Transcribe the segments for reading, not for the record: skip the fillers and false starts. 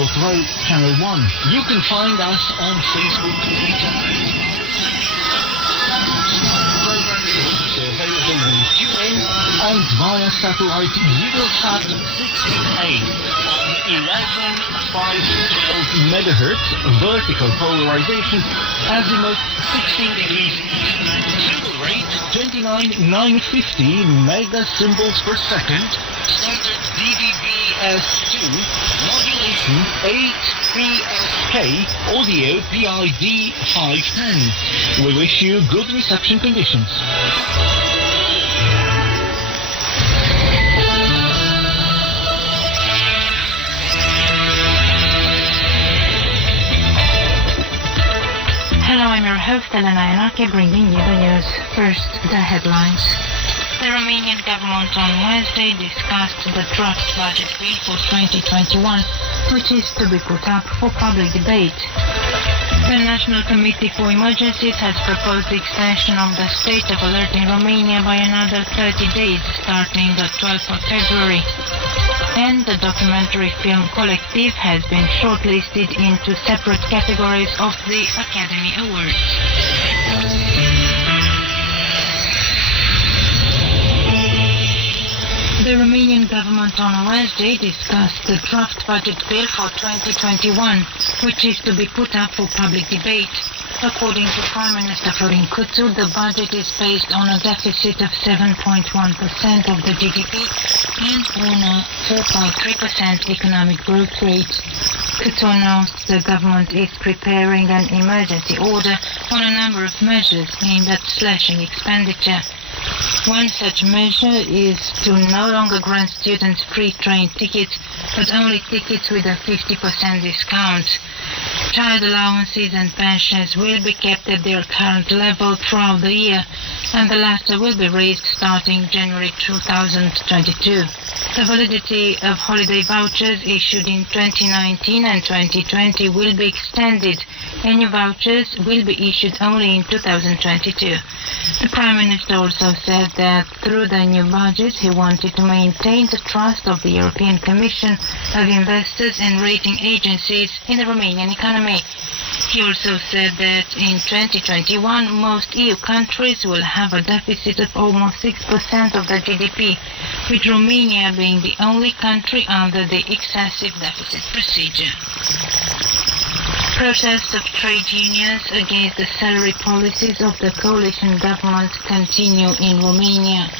or through Channel 1. You can find us on Facebook, Twitter, available on TuneIn and via satellite Eurosat 16A on 11,512 megahertz vertical polarization, azimuth 16 degrees east, rate 29,950 megasymbols per second, standard DVB-S2, modulation 8PSK, audio PID 510. We wish you good reception conditions. Hello, I'm your host Elena Yanake, bringing you the news. First, the headlines. The Romanian government on Wednesday discussed the draft budget bill for 2021, which is to be put up for public debate. The National Committee for Emergencies has proposed the extension of the state of alert in Romania by another 30 days, starting the 12th of February. And the documentary film Collective has been shortlisted into separate categories of the Academy Awards. The Romanian government on Wednesday discussed the draft budget bill for 2021, which is to be put up for public debate. According to Prime Minister Florin Cîțu, the budget is based on a deficit of 7.1% of the GDP and on a 4.3% economic growth rate. Cîțu announced the government is preparing an emergency order on a number of measures aimed at slashing expenditure. One such measure is to no longer grant students free train tickets, but only tickets with a 50% discount. Child allowances and pensions will be kept at their current level throughout the year, and the latter will be raised starting January 2022. The validity of holiday vouchers issued in 2019 and 2020 will be extended, and new vouchers will be issued only in 2022. The Prime Minister also said that through the new budget he wanted to maintain the trust of the European Commission, of investors and rating agencies in the Romanian economy. He also said that in 2021 most EU countries will have a deficit of almost 6% of the GDP, with Romania being the only country under the excessive deficit procedure. Protests of trade unions against the salary policies of the coalition government continue in Romania.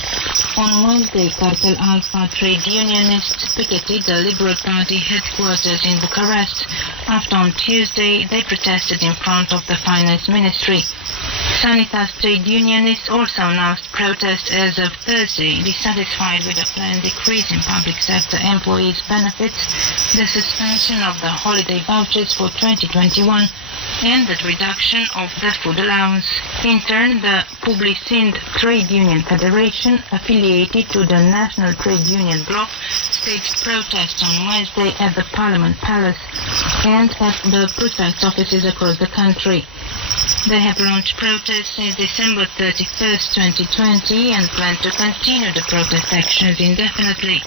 On Wednesday, Cartel Alpha trade unionists picketed the Liberal Party headquarters in Bucharest, after on Tuesday they protested in front of the Finance Ministry. Sanitas trade unionists also announced protests as of Thursday, dissatisfied with the planned decrease in public sector employees' benefits, the suspension of the holiday vouchers for 2021, and the reduction of the food allowance. In turn, the Publicind Trade Union Federation, affiliated to the National Trade Union Bloc, staged protests on Wednesday at the Parliament Palace and at the prefect's offices across the country. They have launched protests since December 31st, 2020 and plan to continue the protest actions indefinitely.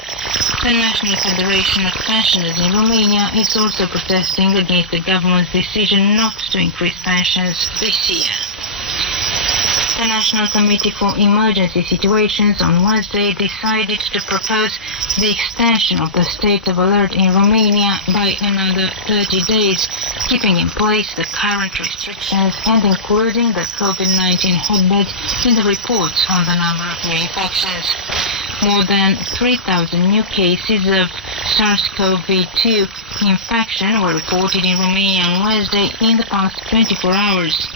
The National Federation of Pensioners in Romania is also protesting against the government's decision not to increase pensions this year. The National Committee for Emergency Situations on Wednesday decided to propose the extension of the state of alert in Romania by another 30 days, keeping in place the current restrictions and including the COVID-19 hotbed in the reports on the number of new infections. More than 3,000 new cases of SARS-CoV-2 infection were reported in Romania on Wednesday in the past 24 hours.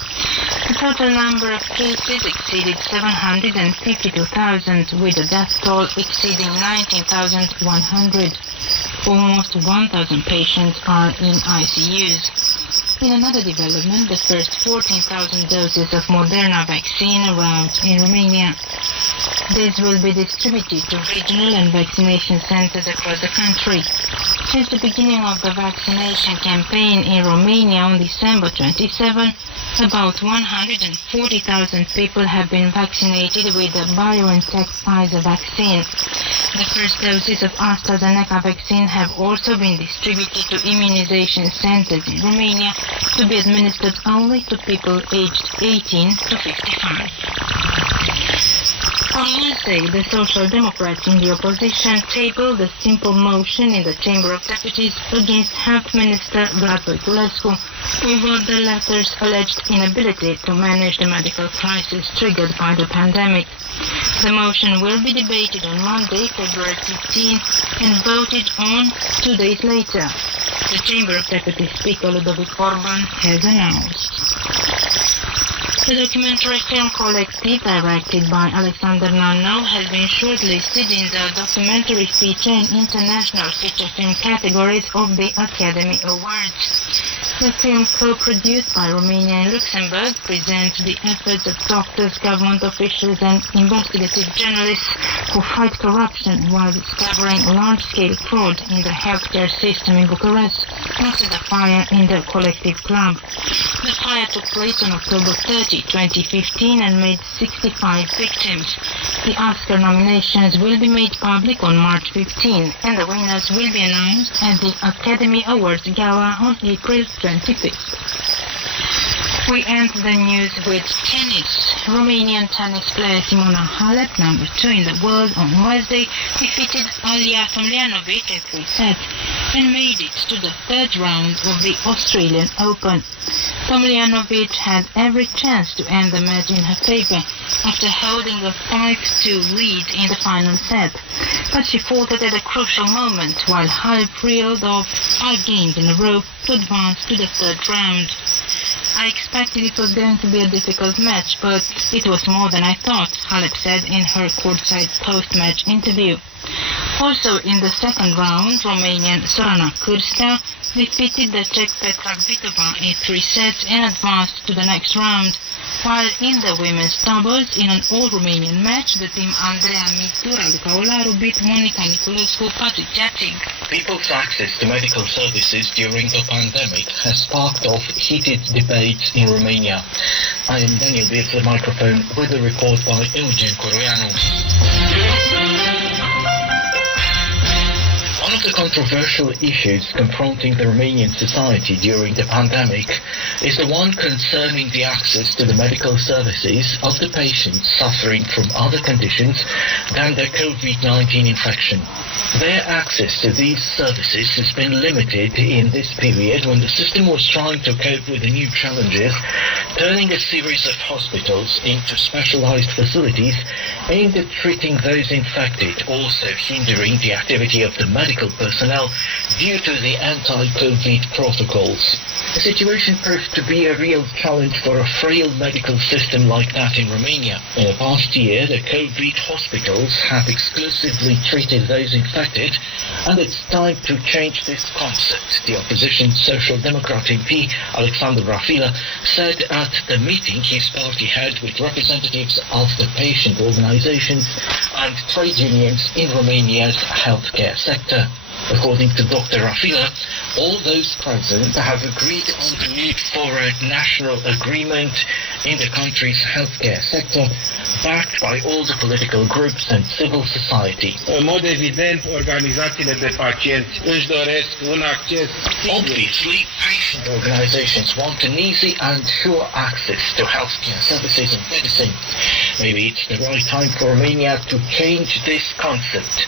The total number of cases exceeded 752,000, with the death toll exceeding 19,100. Almost 1,000 patients are in ICUs. In another development, the first 14,000 doses of Moderna vaccine arrived in Romania. These will be distributed to regional and vaccination centers across the country. Since the beginning of the vaccination campaign in Romania on December 27, about 140,000 people have been vaccinated with the BioNTech Pfizer vaccine. The first doses of AstraZeneca vaccine have also been distributed to immunization centers in Romania to be administered only to people aged 18 to 55. On Wednesday, the Social Democrats in the opposition tabled a simple motion in the Chamber of Deputies against Health Minister Vlad Voiculescu over the latter's alleged inability to manage the medical crisis triggered by the pandemic. The motion will be debated on Monday, February 15, and voted on 2 days later. The Chamber of Deputies Speaker Ludovic Orban has announced. The documentary film collective, directed by Alexander Nano, has been shortlisted in the documentary feature and international feature film categories of the Academy Awards. The film, co-produced by Romania and Luxembourg, presents the efforts of doctors, government officials and investigative journalists who fight corruption while discovering large-scale fraud in the healthcare system in Bucharest after the fire in the collective club. The fire took place on October 30, 2015 and made 65 victims. The Oscar nominations will be made public on March 15 and the winners will be announced at the Academy Awards Gala on April 25th. We end the news with tennis. Romanian tennis player Simona Halep, number 2 in the world, on Wednesday defeated Alia Tomljanovic in 3 sets and made it to the third round of the Australian Open. Tomljanovic had every chance to end the match in her favor after holding a 5-2 lead in the final set, but she faltered at a crucial moment while Halep reeled off 5 games in a row to advance to the third round. I expected it was going to be a difficult match, but it was more than I thought, Halep said in her courtside post-match interview. Also in the second round, Romanian Sorana Cârstea defeated the Czech Petra Kvitova in 3 sets and advanced to the next round, while in the women's doubles, in an all-Romanian match, the team Andreea Mitu, Raluca Olaru beat Monica Niculescu, Patricia Tig. People's access to medical services during the pandemic has sparked off heated debates in Romania. I am Daniel with the microphone with a report by Eugen Coroianu. One of the controversial issues confronting the Romanian society during the pandemic is the one concerning the access to the medical services of the patients suffering from other conditions than the COVID-19 infection. Their access to these services has been limited in this period when the system was trying to cope with the new challenges, turning a series of hospitals into specialized facilities aimed at treating those infected, also hindering the activity of the medical personnel due to the anti-COVID protocols. The situation proved to be a real challenge for a frail medical system like that in Romania. In the past year, the COVID hospitals have exclusively treated those infected, and it's time to change this concept, the opposition Social Democrat MP Alexander Rafila said at the meeting his party had with representatives of the patient organizations and trade unions in Romania's healthcare sector. According to Dr. Rafila, all those present have agreed on the need for a national agreement in the country's healthcare sector, backed by all the political groups and civil society. În mod evident, organizațiile de pacienți își doresc un acces sigur. Obviously, patient organizations want an easy and sure access to healthcare services and medicine. Maybe it's the right time for Romania to change this concept,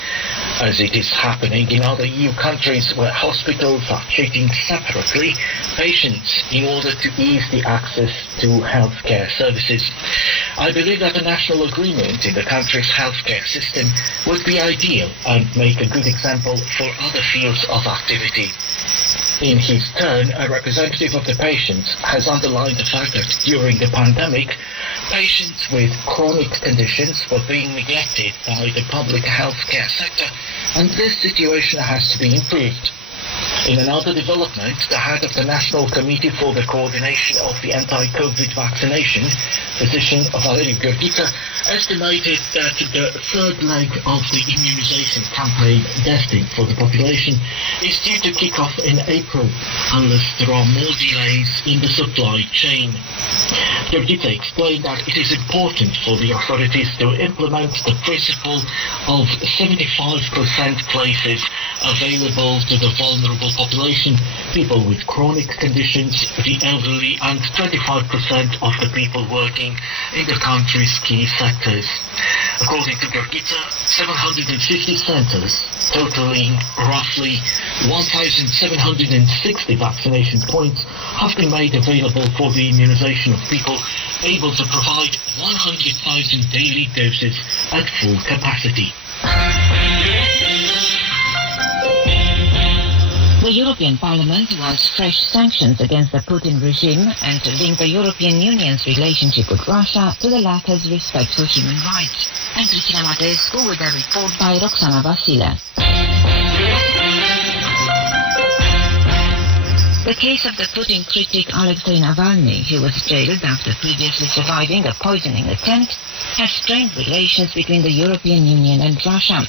as it is happening in other EU countries where hospitals are treating separately patients in order to ease the access to healthcare services. I believe that a national agreement in the country's healthcare system would be ideal and make a good example for other fields of activity. In his turn, a representative of the patients has underlined the fact that during the pandemic, patients with chronic conditions were being neglected by the public healthcare sector, and this situation has to be improved. In another development, the head of the National Committee for the Coordination of the Anti-COVID Vaccination, physician Valery Gorgita, estimated that the third leg of the immunization campaign destined for the population is due to kick off in April, unless there are more delays in the supply chain. Gorgita explained that it is important for the authorities to implement the principle of 75% places available to the vulnerable population, people with chronic conditions, the elderly, and 25% of the people working in the country's key sectors. According to Gorgita, 750 centers, totaling roughly 1,760 vaccination points, have been made available for the immunization of people able to provide 100,000 daily doses at full capacity. The European Parliament wants fresh sanctions against the Putin regime and to link the European Union's relationship with Russia to the latter's respect for human rights. And Cristina Mateescu with a report by Roxana Vasile. The case of the Putin critic Alexei Navalny, who was jailed after previously surviving a poisoning attempt, has strained relations between the European Union and Russia.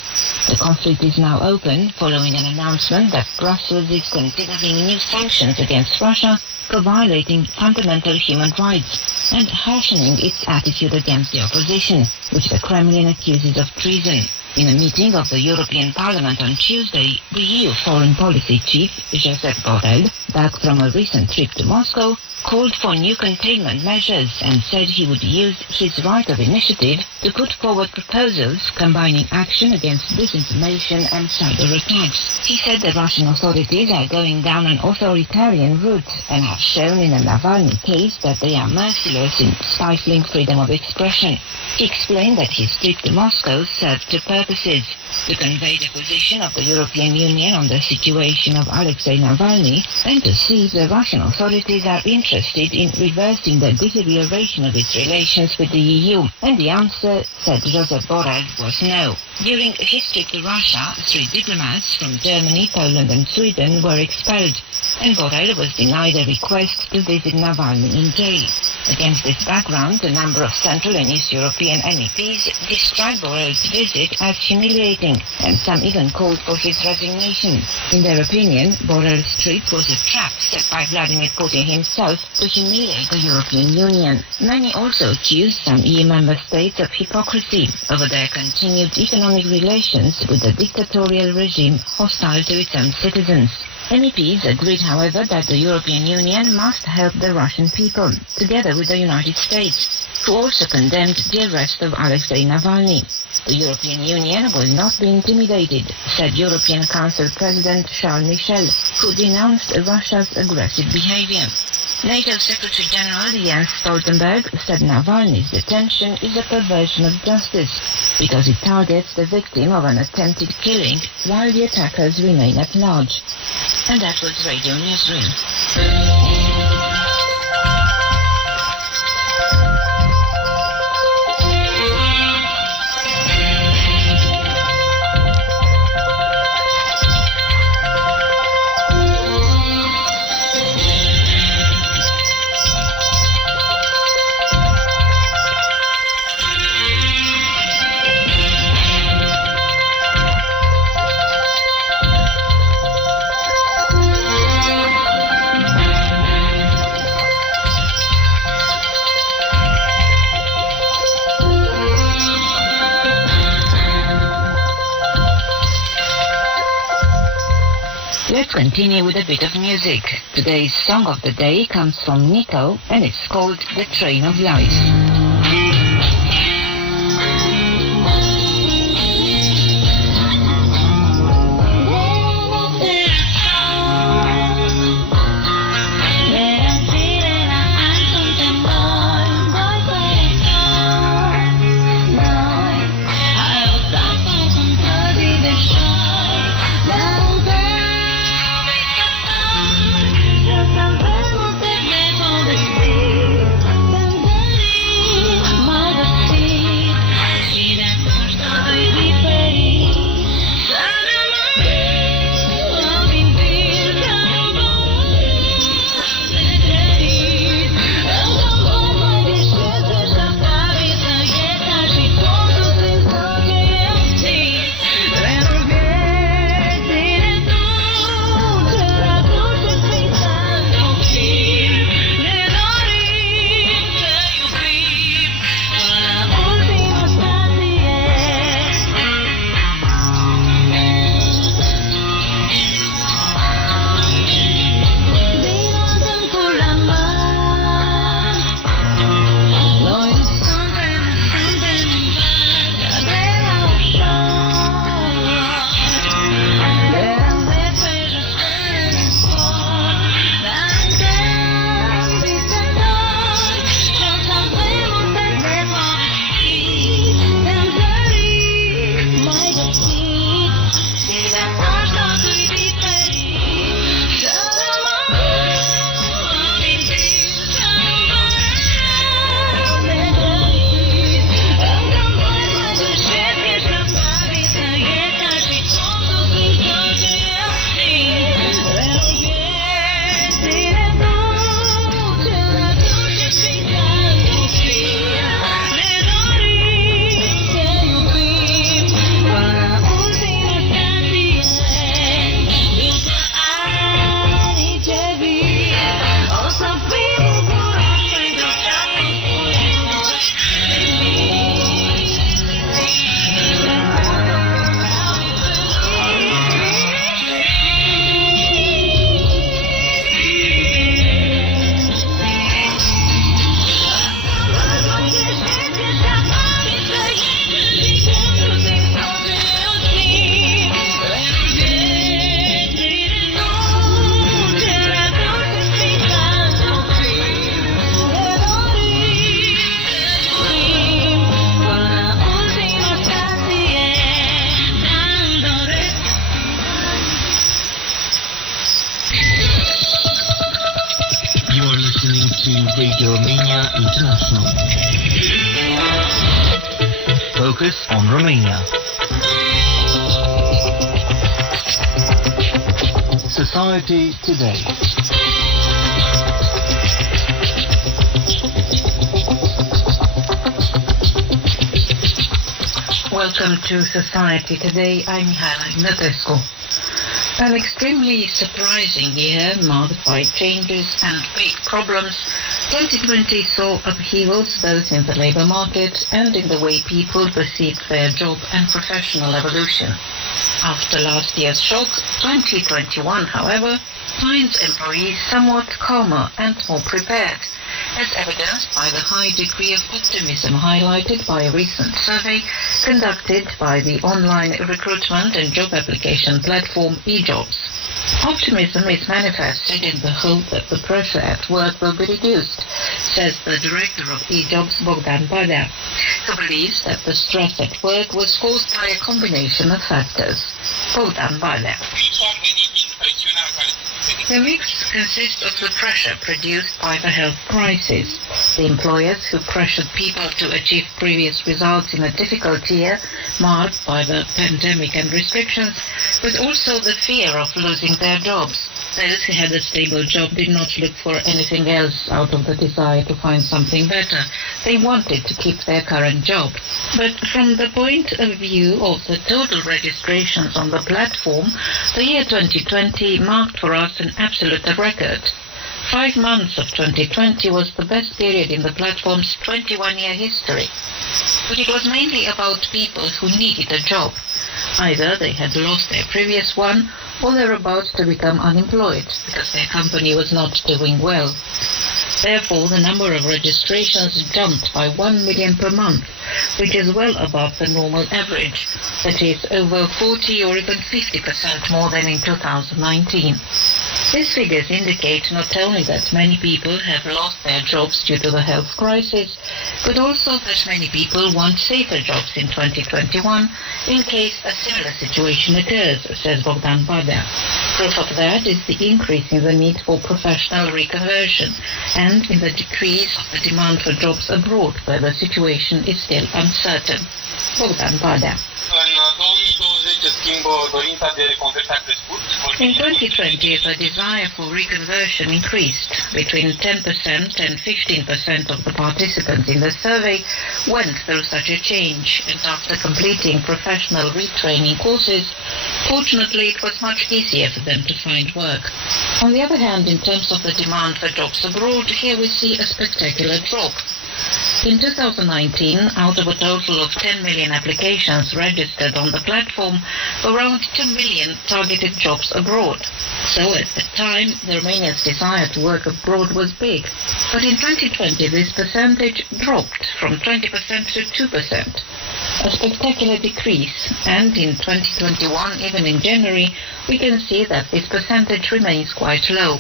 The conflict is now open following an announcement that Brussels is considering new sanctions against Russia for violating fundamental human rights and harshening its attitude against the opposition, which the Kremlin accuses of treason. In a meeting of the European Parliament on Tuesday, the EU Foreign Policy Chief, Josep Borrell, back from a recent trip to Moscow, called for new containment measures and said he would use his right of initiative to put forward proposals combining action against disinformation and cyber attacks. He said the Russian authorities are going down an authoritarian route and have shown in the Navalny case that they are merciless in stifling freedom of expression. He explained that his trip to Moscow served two purposes: to convey the position of the European Union on the situation of Alexei Navalny and to see if the Russian authorities are interested in reversing the deterioration of its relations with the EU. And the answer, said Josep Borrell, was no. During his trip to Russia, 3 diplomats from Germany, Poland and Sweden were expelled, and Borrell was denied a request to visit Navalny in jail. Against this background, a number of Central and East European MEPs described Borrell's visit as humiliating, and some even called for his resignation. In their opinion, Borrell's trip was a trap set by Vladimir Putin himself to humiliate the European Union. Many also accused some EU member states of hypocrisy over their continued economic relations with the dictatorial regime hostile to its own citizens. MEPs agreed, however, that the European Union must help the Russian people, together with the United States, who also condemned the arrest of Alexei Navalny. The European Union will not be intimidated, said European Council President Charles Michel, who denounced Russia's aggressive behavior. NATO Secretary General Jens Stoltenberg said Navalny's detention is a perversion of justice because it targets the victim of an attempted killing while the attackers remain at large. And that was Radio Newsroom. Let's continue with a bit of music. Today's song of the day comes from Nico and it's called The Train of Life. Radio Romania International. Focus on Romania. Society Today. Welcome to Society Today. I'm Mihaela Ignatescu. An extremely surprising year marked by changes and big problems. 2020 saw upheavals both in the labour market and in the way people perceived their job and professional evolution. After last year's shock, 2021, however, finds employees somewhat calmer and more prepared, as evidenced by the high degree of optimism highlighted by a recent survey conducted by the online recruitment and job application platform eJobs. Optimism is manifested in the hope that the pressure at work will be reduced, says the director of eJobs, Bogdan Badea, who believes that the stress at work was caused by a combination of factors. Bogdan Badea. The mix consists of the pressure produced by the health crisis, the employers who pressured people to achieve previous results in a difficult year marked by the pandemic and restrictions, but also the fear of losing their jobs. Those who had a stable job did not look for anything else out of the desire to find something better. They wanted to keep their current job. But from the point of view of the total registrations on the platform, the year 2020 marked for us an absolute record. 5 months of 2020 was the best period in the platform's 21-year history. But it was mainly about people who needed a job. Either they had lost their previous one, or they were about to become unemployed because their company was not doing well. Therefore, the number of registrations jumped by 1 million per month, which is well above the normal average, that is, over 40 or even 50% more than in 2019. These figures indicate not only that many people have lost their jobs due to the health crisis, but also that many people want safer jobs in 2021 in case a similar situation occurs, says Bogdan Badea. Proof of that is the increase in the need for professional reconversion and in the decrease of the demand for jobs abroad, where the situation is still uncertain. Bogdan Badea. In 2020, the desire for reconversion increased. Between 10% and 15% of the participants in the survey went through such a change, and after completing professional retraining courses, fortunately it was much easier for them to find work. On the other hand, in terms of the demand for jobs abroad, here we see a spectacular drop. In 2019, out of a total of 10 million applications registered on the platform, around 2 million targeted jobs abroad. So at the time, the Romanians' desire to work abroad was big. But in 2020, this percentage dropped from 20% to 2%. A spectacular decrease, and in 2021, even in January, we can see that this percentage remains quite low.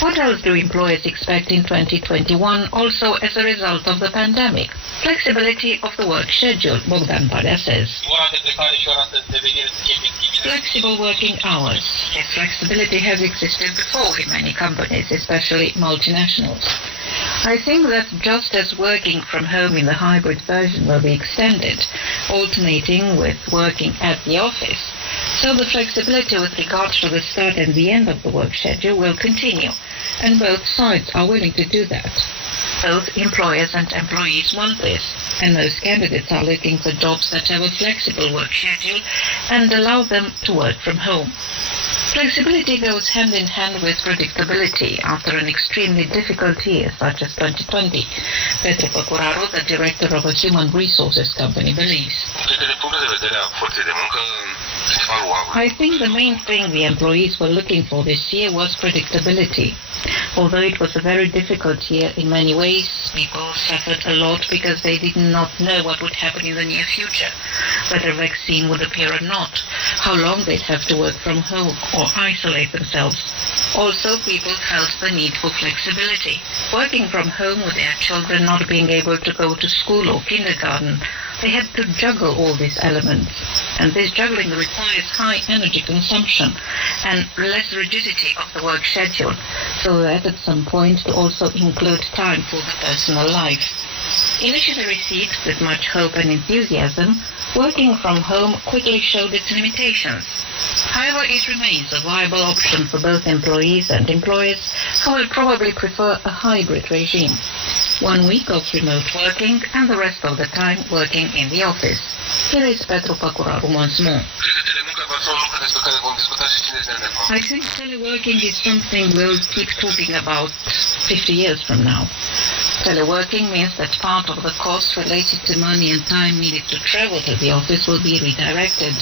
What else do employers expect in 2021, also as a result of the pandemic? Flexibility of the work schedule, Bogdan Badea says. Flexible working hours. This flexibility has existed before in many companies, especially multinationals. I think that just as working from home in the hybrid version will be extended, alternating with working at the office, so the flexibility with regard to the start and the end of the work schedule will continue, and both sides are willing to do that. Both employers and employees want this, and most candidates are looking for jobs that have a flexible work schedule and allow them to work from home. Flexibility goes hand in hand with predictability after an extremely difficult year such as 2020. Petru Păcuraru, the director of a human resources company, believes. I think the main thing the employees were looking for this year was predictability. Although it was a very difficult year in many ways, people suffered a lot because they did not know what would happen in the near future, whether a vaccine would appear or not, how long they'd have to work from home or isolate themselves. Also, people felt the need for flexibility. Working from home with their children not being able to go to school or kindergarten, They have to juggle all these elements, and this juggling requires high energy consumption and less rigidity of the work schedule, so that at some point to also include time for the personal life. Initially received with much hope and enthusiasm, working from home quickly showed its limitations. However, it remains a viable option for both employees and employers who will probably prefer a hybrid regime. 1 week of remote working and the rest of the time working in the office. Here is Petru Pacuraru once more. I think teleworking is something we'll keep talking about 50 years from now. Teleworking means that part of the cost related to money and time needed to travel to the office will be redirected.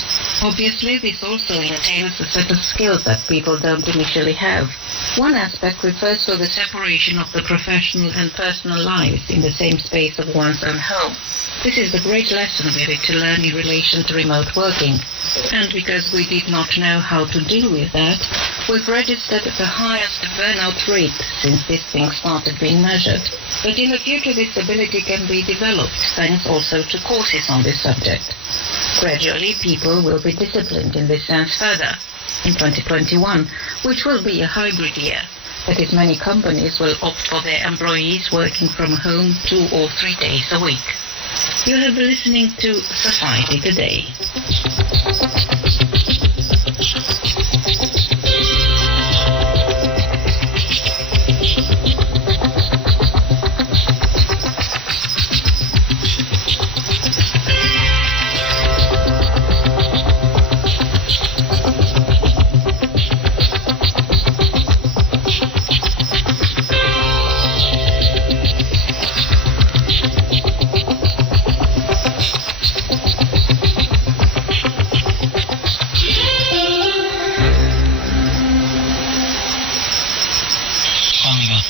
Obviously, this also entails a set of skills that people don't initially have. One aspect refers to the separation of the professional and personal lives in the same space of one's own home. This is the great lesson we need to learn in relation to remote working. And because we did not know how to deal with that, we've registered the highest burnout rate since this thing started being measured. But in the future, this ability can be developed, thanks also to courses on this subject. Gradually, people will be disciplined in this sense further. In 2021, which will be a hybrid year, that is, many companies will opt for their employees working from home 2 or 3 days a week. You have been listening to Society Today.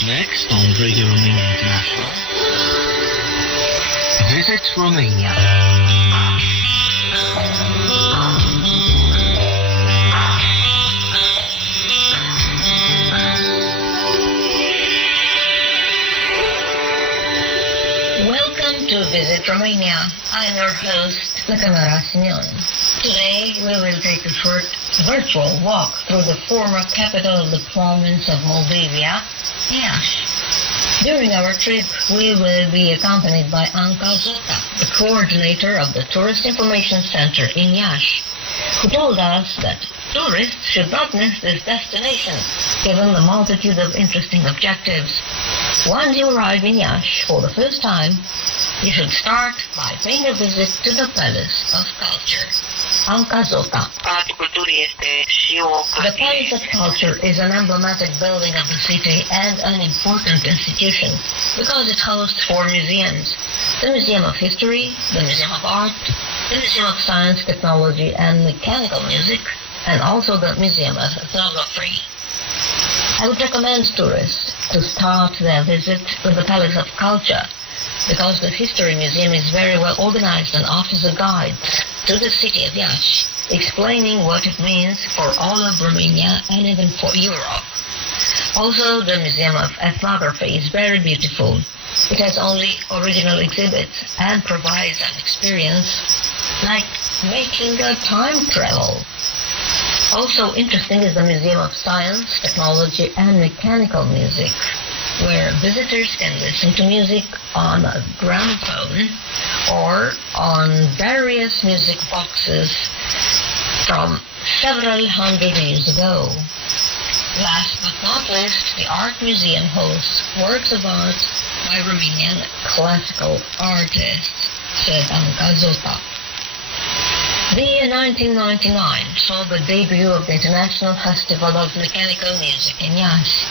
Next on Radio Romania International, Visit Romania. Welcome to Visit Romania. I'm your host, Nakamara Simeon. Today we will take a short virtual walk through the former capital of the province of Moldavia, Iași. During our trip, we will be accompanied by Anca Zota, the coordinator of the Tourist Information Center in Iași, who told us that tourists should not miss this destination, given the multitude of interesting objectives. Once you arrive in Iași for the first time, you should start by paying a visit to the Palace of Culture. Anca Zota. The Palace of Culture is an emblematic building of the city and an important institution because it hosts 4 museums: the Museum of History, the Museum of Art, the Museum of Science, Technology and Mechanical Music, and also the Museum of Ethnography. I would recommend tourists to start their visit with the Palace of Culture because the History Museum is very well organized and offers a guide to the city of Iași, explaining what it means for all of Romania and even for Europe. Also, the Museum of Ethnography is very beautiful. It has only original exhibits and provides an experience like making a time travel. Also interesting is the Museum of Science, Technology and Mechanical Music, where visitors can listen to music on a gramophone or on various music boxes from several hundred years ago. Last but not least, the Art Museum hosts works of art by Romanian classical artists, said Anca Zota. The year 1999 saw the debut of the International Festival of Mechanical Music in Iași.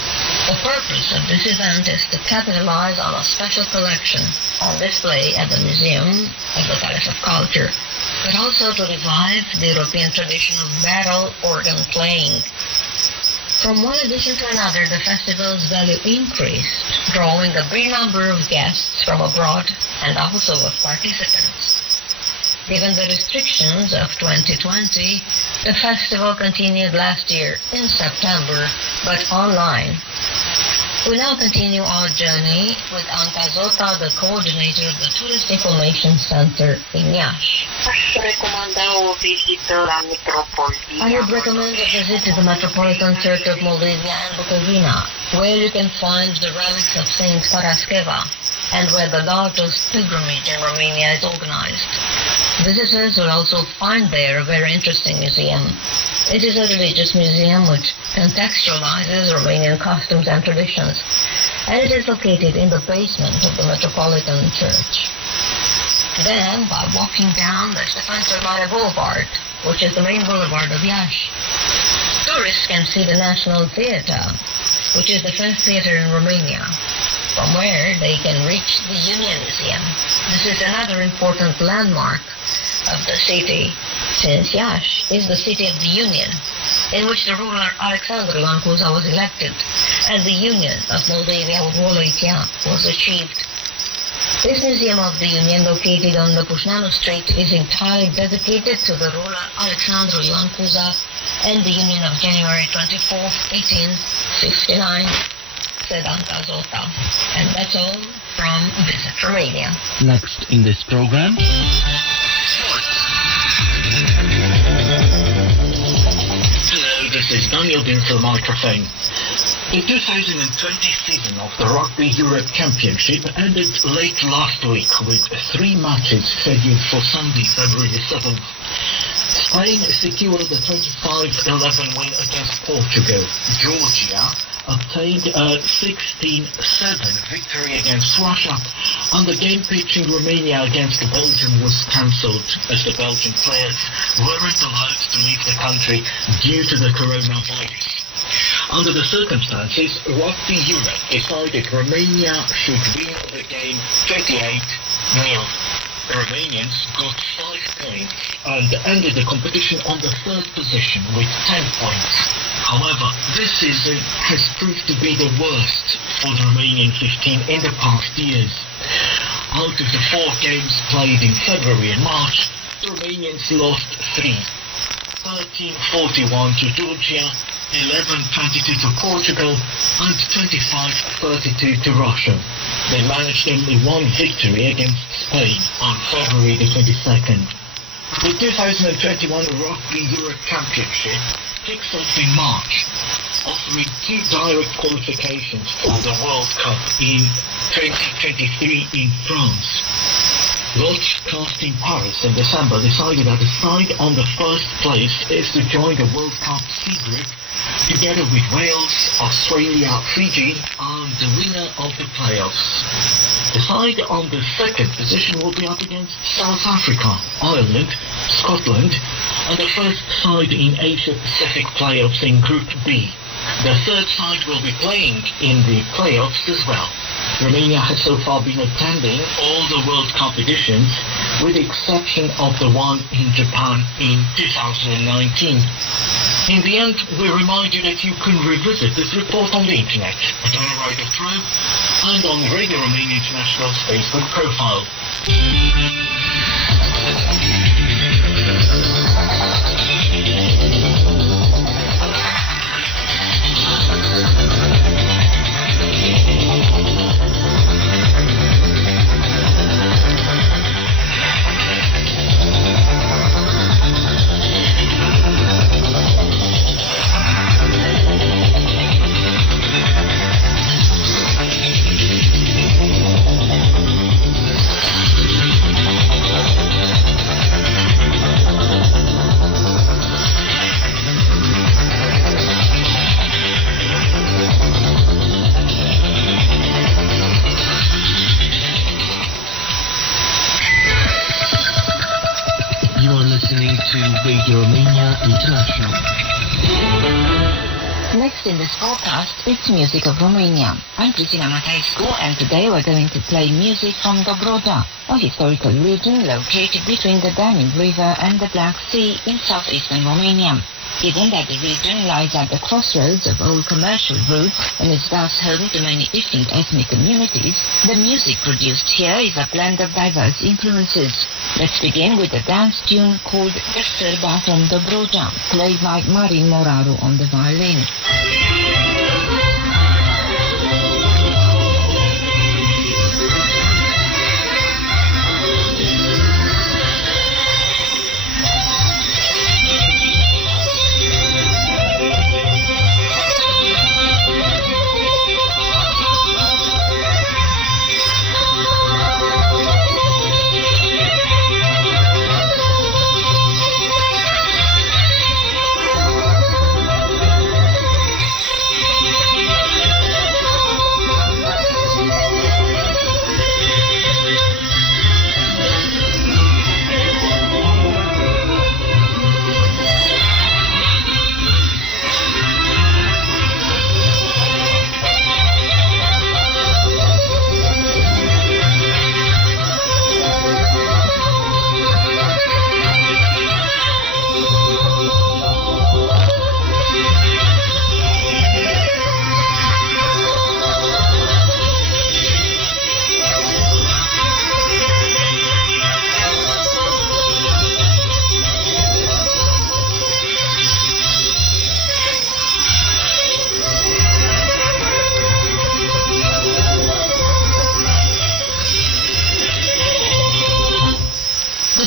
The purpose of this event is to capitalize on a special collection on display at the Museum of the Palace of Culture, but also to revive the European tradition of barrel organ playing. From one edition to another, the festival's value increased, drawing a big number of guests from abroad and also of participants. Given the restrictions of 2020, the festival continued last year in September, but online. We now continue our journey with Anca Zota, the coordinator of the Tourist Information Center in Iași. Aș recomanda o vizită la Metropolia. I would recommend a visit to the Metropolitan Church of Moldavia and Bukovina, where you can find the relics of Saint Paraskeva, and where the largest pilgrimage in Romania is organized. Visitors will also find there a very interesting museum. It is a religious museum which contextualizes Romanian customs and traditions, and it is located in the basement of the Metropolitan Church. Then, by walking down the Ștefan cel Mare Boulevard, which is the main boulevard of Iași, tourists can see the National Theatre, which is the first theatre in Romania, from where they can reach the Union Museum. This is another important landmark of the city, since Iași is the city of the Union, in which the ruler Alexandru Ioan Cuza was elected, and the union of Moldavia with Wallachia was achieved. This Museum of the Union, located on the Pușneanu Street, is entirely dedicated to the ruler Alexandru Ioan Cuza and the Union of January 24, 1869, said Anca Zota. And that's all from Visit Romania. Next in this program, Hello, this is Daniel Bin for microphone. The 2020 season of the Rugby Europe Championship ended late last week with 3 matches scheduled for Sunday, February 7th. Spain secured a 25-11 win against Portugal. Georgia obtained a 16-7 victory against Russia, and the game pitch in Romania against Belgium was cancelled as the Belgian players weren't allowed to leave the country due to the coronavirus. Under the circumstances, Rugby Europe decided Romania should win the game 28-0. The Romanians got 5 points and ended the competition on the 3rd position with 10 points. However, this season has proved to be the worst for the Romanian 15 in the past years. Out of the 4 games played in February and March, the Romanians lost 3. 13-41 to Georgia, 11-22 to Portugal, and 25-32 to Russia. They managed only 1 victory against Spain on February the 22nd. The 2021 Rugby Europe Championship kicks off in March, offering 2 direct qualifications for the World Cup in 2023 in France. Broadcasting Paris in December decided that the side on the first place is to join the World Cup C group together with Wales, Australia, Fiji, and the winner of the playoffs. The side on the second position will be up against South Africa, Ireland, Scotland, and the first side in Asia-Pacific playoffs in Group B. The third side will be playing in the playoffs as well. Romania has so far been attending all the World Cup editions, with the exception of the one in Japan in 2019. In the end, we remind you that you can revisit this report on the internet, at our Radio Pro, and on Radio Romania International's Facebook profile. listening to Radio Romania International. Next in this podcast, it's Music of Romania. I'm Cristina Mataescu, and today we're going to play music from Dobroja, a historical region located between the Danube River and the Black Sea in southeastern Romania. Given that the region lies at the crossroads of old commercial routes and is thus home to many different ethnic communities, the music produced here is a blend of diverse influences. Let's begin with a dance tune called Sârba from Dobroja, played by Marin Moraru on the violin.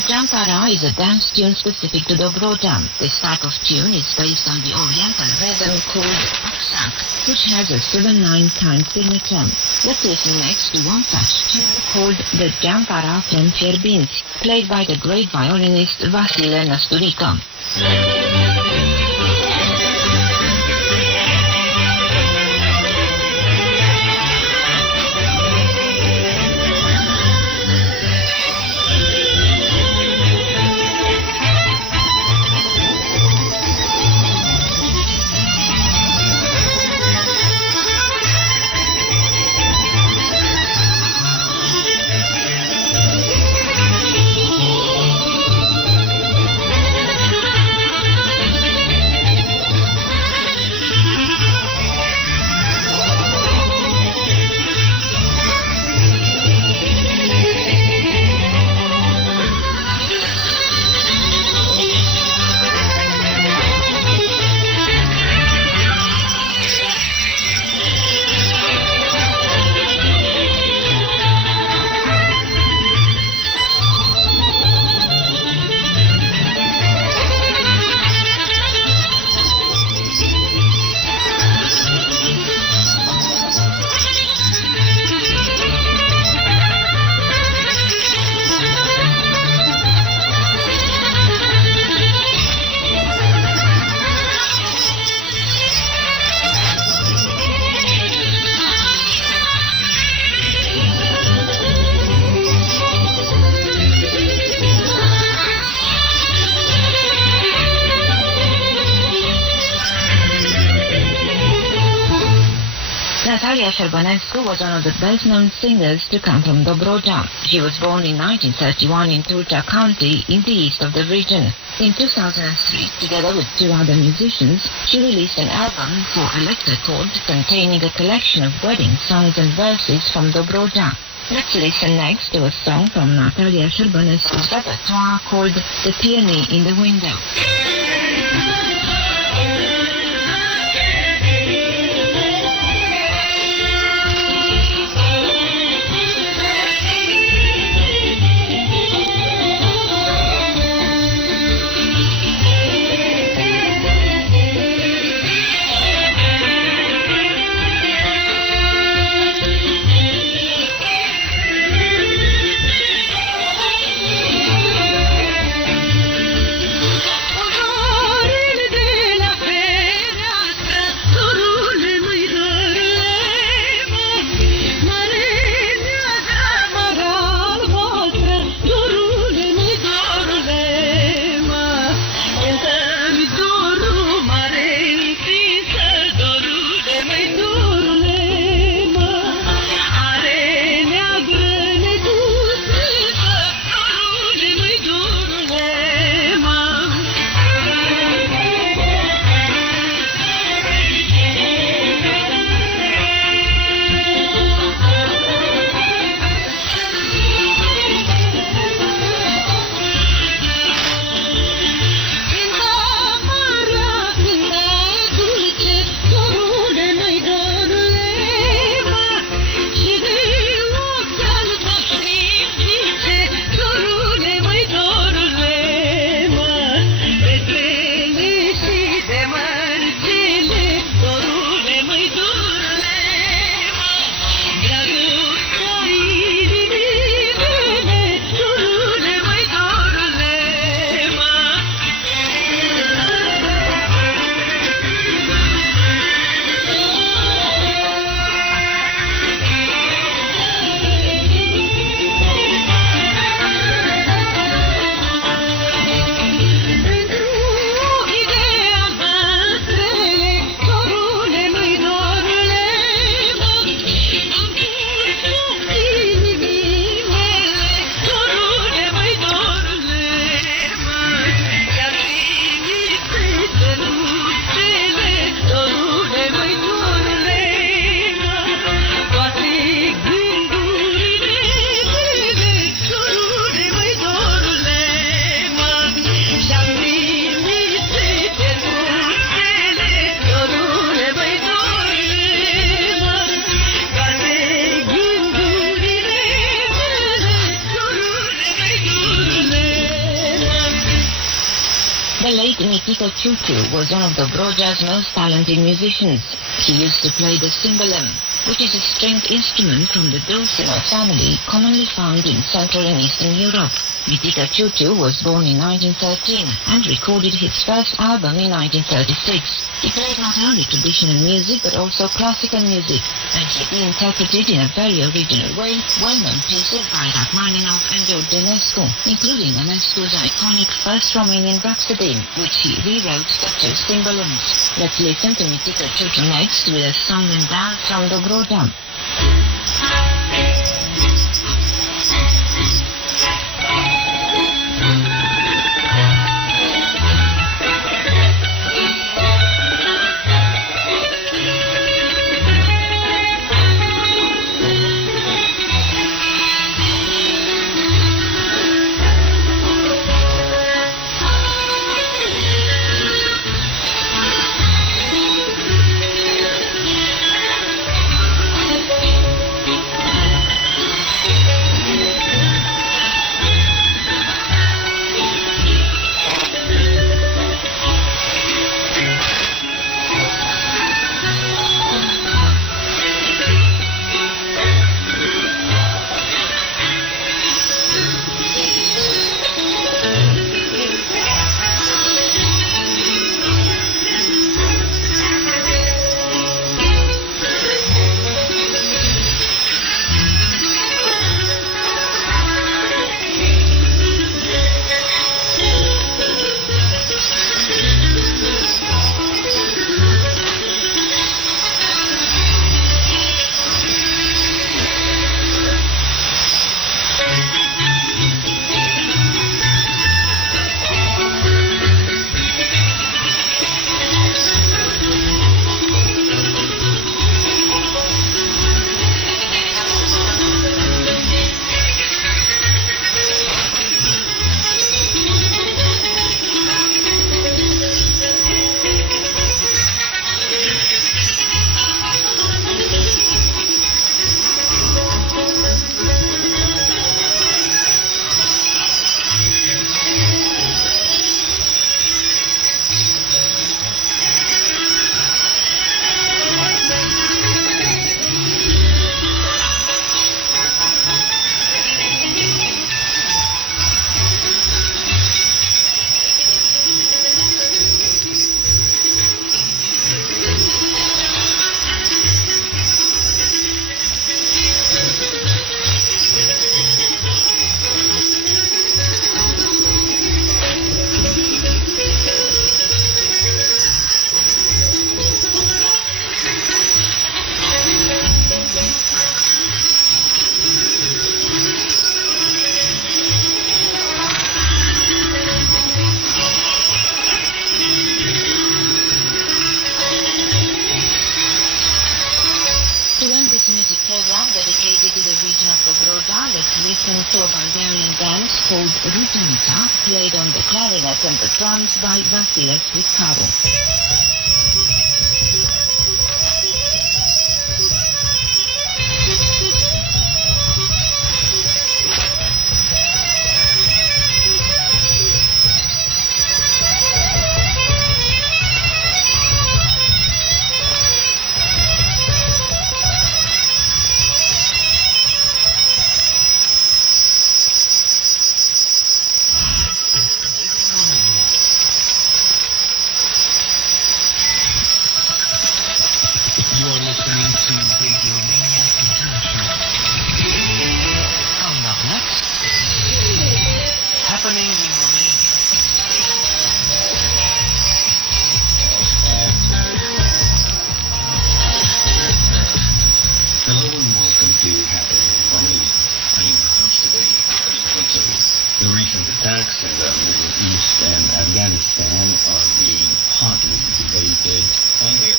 Jampara is a dance tune specific to Dobroja. This type of tune is based on the Oriental rhythm called aksak, which has a 7/9 time signature. Let's listen next to one such tune called the Jampara from Fierbinți, played by the great violinist Vasile Năsturică. Natalia Șerbanescu was one of the best-known singers to come from Dobroja. She was born in 1931 in Tulcea County, in the east of the region. In 2003, together with 2 other musicians, she released an album for Electrocord containing a collection of wedding songs and verses from Dobroja. Let's listen next to a song from Natalia Șerbanescu's repertoire called The Peony in the Window. Oh, Mitiko Chuchu was one of Dobroja's most talented musicians. He used to play the cymbalum, which is a stringed instrument from the dulcimer family commonly found in Central and Eastern Europe. Mitiko Chuchu was born in 1913 and recorded his first album in 1936. He played not only traditional music but also classical music, and he interpreted in a very original way well-known pieces by Rachmaninoff and George Enescu, including Enescu's iconic First Romanian Rhapsody, which he rewrote such as cymbalums. Let's listen to Mitiko Chuchu next with a song and dance from Dobroja. Listen to a Bulgarian dance called Rujanica, played on the clarinet and the drums by Vasiles Vitkaru. Attacks in the Middle East and Afghanistan are being hotly debated on the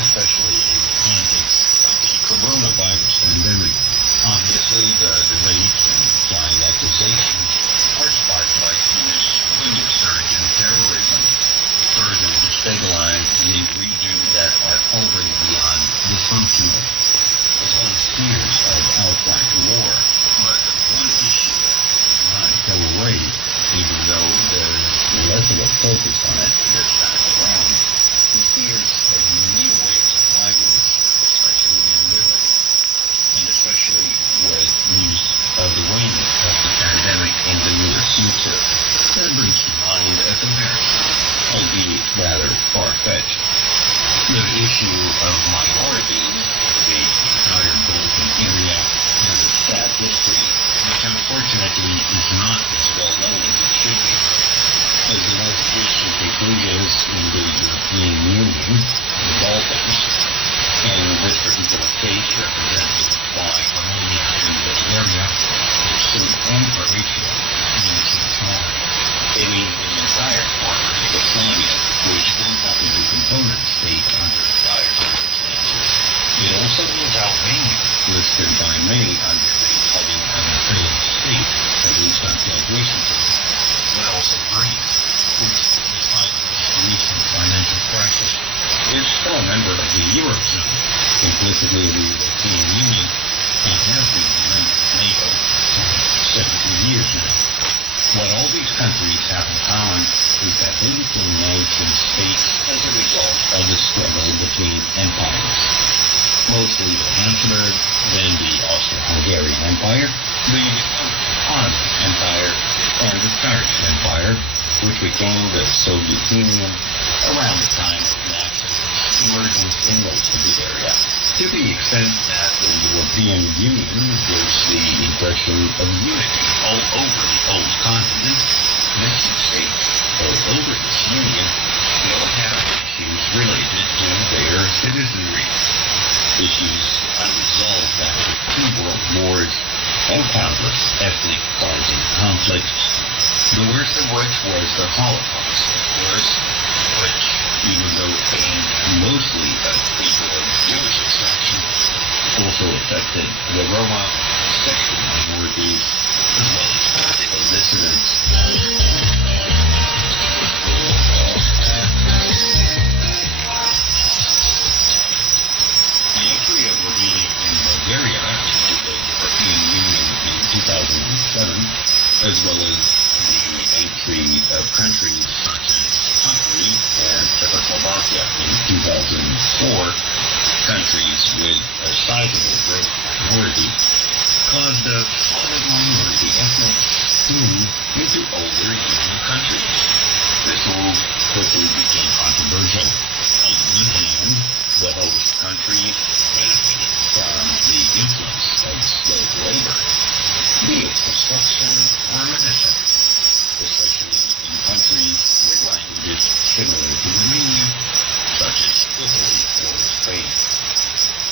especially in the context of the coronavirus pandemic. Obviously, the debates and flying accusations are sparked by the surge in terrorism, further destabilize the region that are already beyond dysfunctional, as well as fears of outright war. But one issue go away, even though there's issue of minorities, the entire Balkan area has a sad history, which unfortunately is not as well known as it should be. As the most recent conclusions in the European Union, the Balkans, and this particular case represented by Romania and Bulgaria, and Croatia, it means the entire former Yugoslavia, which then happened to be component state under dire circumstances. It also means Albania, listed by many under the heading of a failed state, at least until recently, but also Greece, which, despite the recent financial crisis, is still a member of the Eurozone, implicitly the European Union, and has been a member of NATO for 17 years now. What all these countries have in common is that they became nation-states as a result of the struggle between empires. Mostly the Habsburg, then the Austro-Hungarian Empire, the Ottoman Empire, and the Tsarist Empire, which became the Soviet Union around the time of Nazis' emergence in most of the area. To the extent that the European Union gives the impression of unity all over the old continent, nation-states all over this union still have issues related to their citizenry. Issues unresolved after 2 world wars and countless ethnic cleansing conflicts, the worst of which was the Holocaust, of course, which, even though aimed mostly at people of Jewish extraction, also affected the Roma, sexual minorities, as well as political dissidents. The entry of Romania and Bulgaria into the European Union in 2007, as well as the entry of countries such as Hungary and Czechoslovakia in 2004, countries with a sizable growth minority, caused a flood of minority ethnics to move into older Union countries. This move quickly became controversial. On the one hand, the host countries benefited from the influx of skilled labor, be it construction or medicine, especially in countries with languages similar to Romanian, such as Italy or Spain.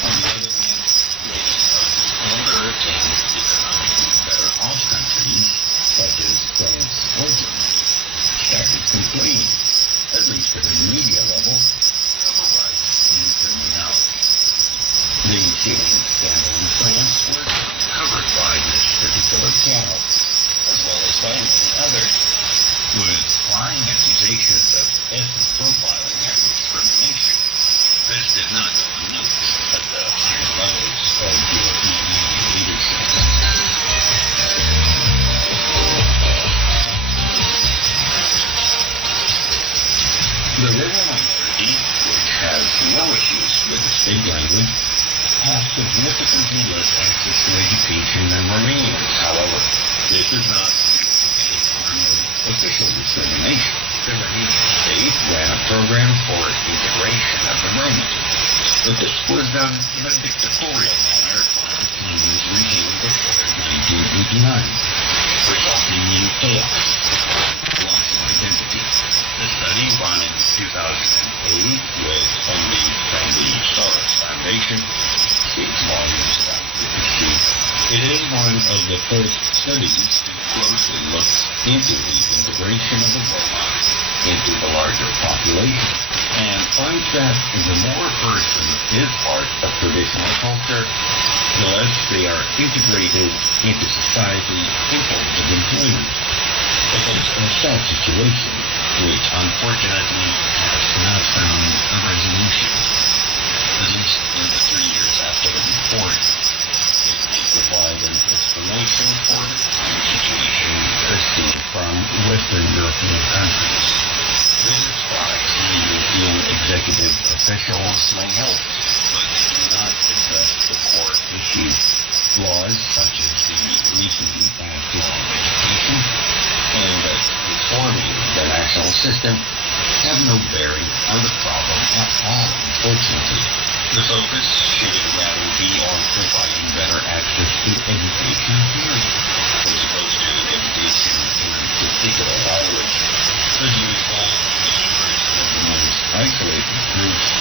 On the other hand, many of the older and economically better off countries, such as France or Germany, started complaining, at least at a media level, of a rise in criminality. The ensuing scandal in France was covered by this particular channel, as well as by many others, with flying accusations of ethnic profiling and discrimination. This did not go unnoticed at the higher levels of European Union leadership. The Roma minority, which has no issues with the state language, has significantly less access to education than Romanians. However, this is not any form of official discrimination. The Romanian state ran a program for integration of the Roma, but this was done in a dictatorial manner by the communist regime before 1989, resulting in chaos, loss of identity. The study, run in 2008 with funding from the Soros Foundation, speaks volumes about the issue. It is one of the first studies that closely looks into the integration of the Roma into the larger population, and finds that the more a person is part of traditional culture, the less they are integrated into society in terms of employment. It's a sad situation, which unfortunately has not found a resolution, at least in the 3 years after the report. It may provide an explanation for the current situation as seen from Western European countries. Visits by the European executive officials may help, but they do not address the core issue. Laws such as the recently passed law of education and reforming the national system have no bearing on the problem at all. unfortunately. The focus should rather be on providing better access to education, period, as opposed to education in particular language. As usual, the most isolated groups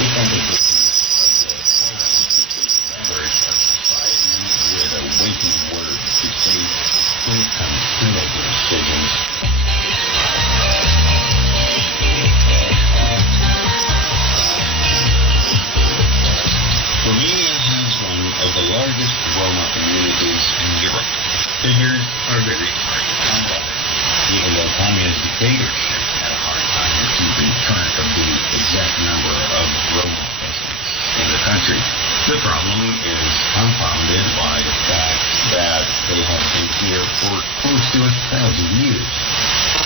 become the victims of the members of society with a waiting word to say when it comes to making decisions. Romania has one of the largest Roma communities in Europe. Figures are very hard to come by. Even though communist dictatorship had a hard time keeping track of the exact number of Roma residents in the country. The problem is compounded by the fact that they have been here for close to 1,000 years,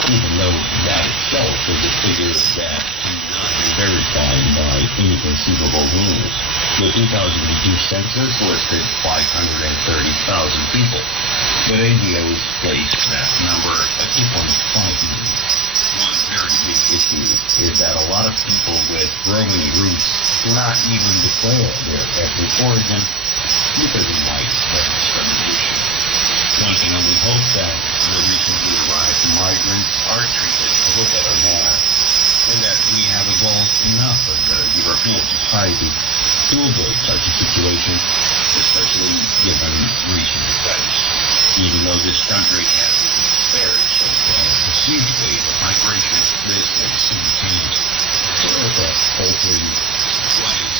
even though that itself is a figure that cannot be verified by any conceivable means. The 2002 census listed 530,000 people, but ADOs placed that number at 2.5 million. One very big issue is that a lot of people with Romani roots do not even declare their ethnic origin because of widespread discrimination. One can only hope that the recently arrived migrants are treated a little better manner, and that we have evolved enough of the European society to avoid such a situation, especially given recent events. Even though this country has been spared so far a huge wave of migration, this may soon change. So the altering what is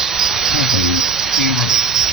happening in Romania.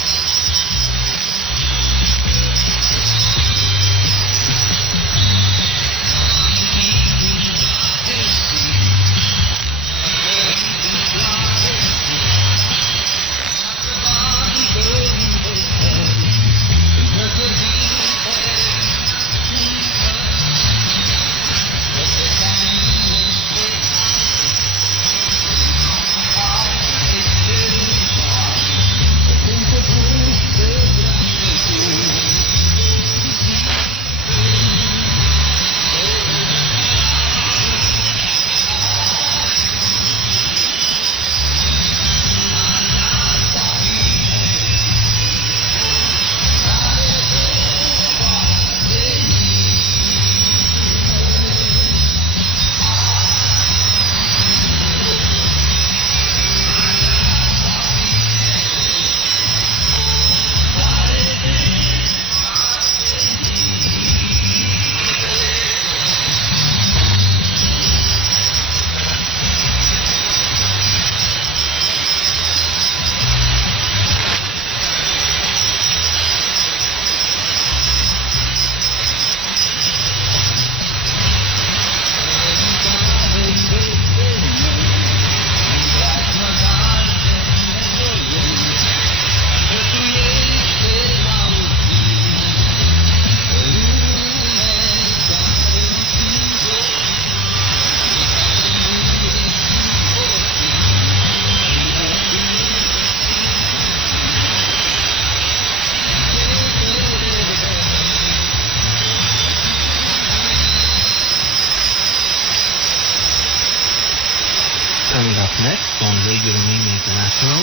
Coming up next on Radio Romania International,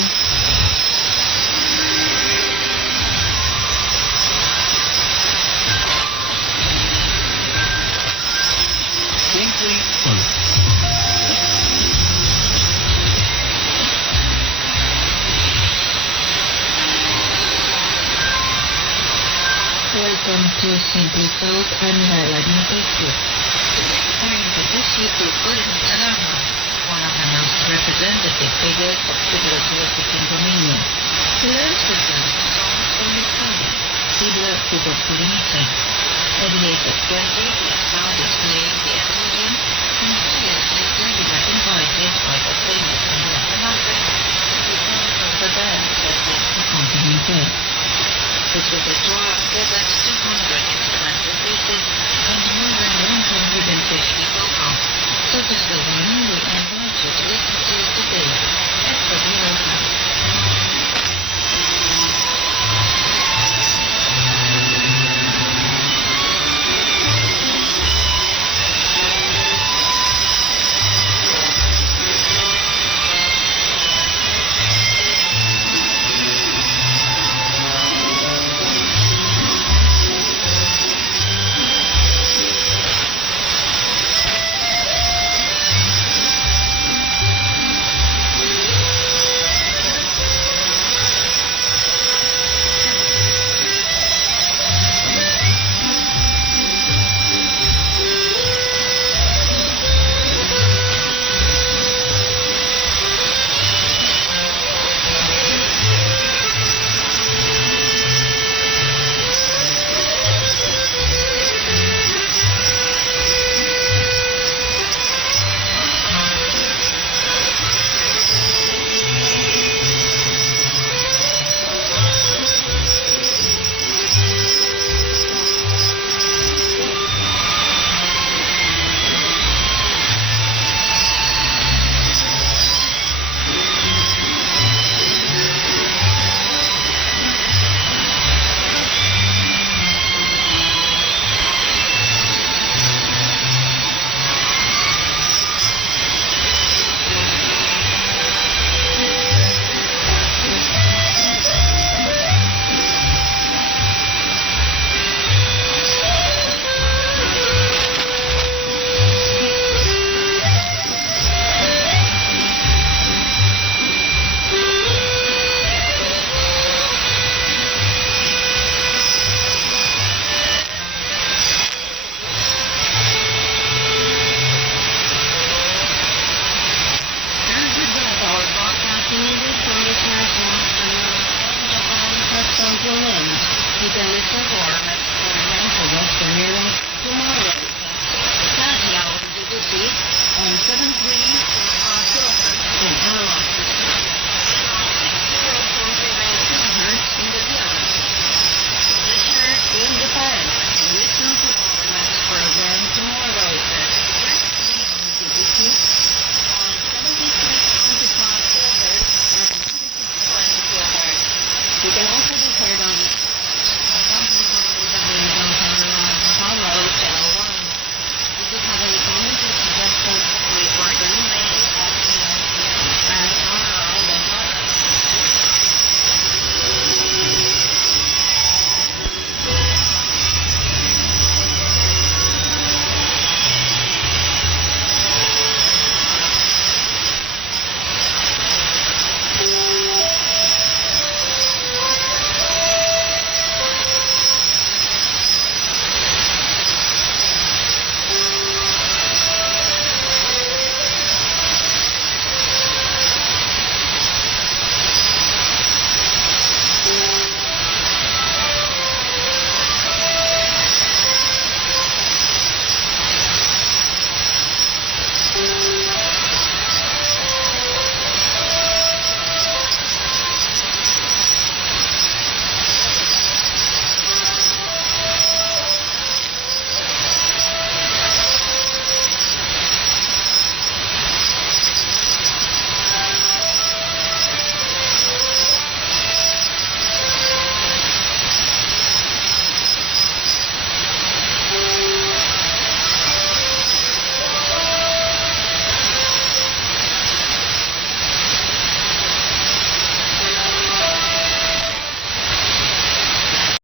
Simply Follow. Welcome to Simply Folk and Vladimir Petru. I introduce you to Ulrich Alama, one of the most representative figures of Fiddler politics in Romania. He learns to dance songs from his father, Fiddler Hubert Polinice. At the age of 20, he started playing the accordion, and 2 years later he was invited by the famous Andrea Canate to be part of the band that was accompanying her. His repertoire gathered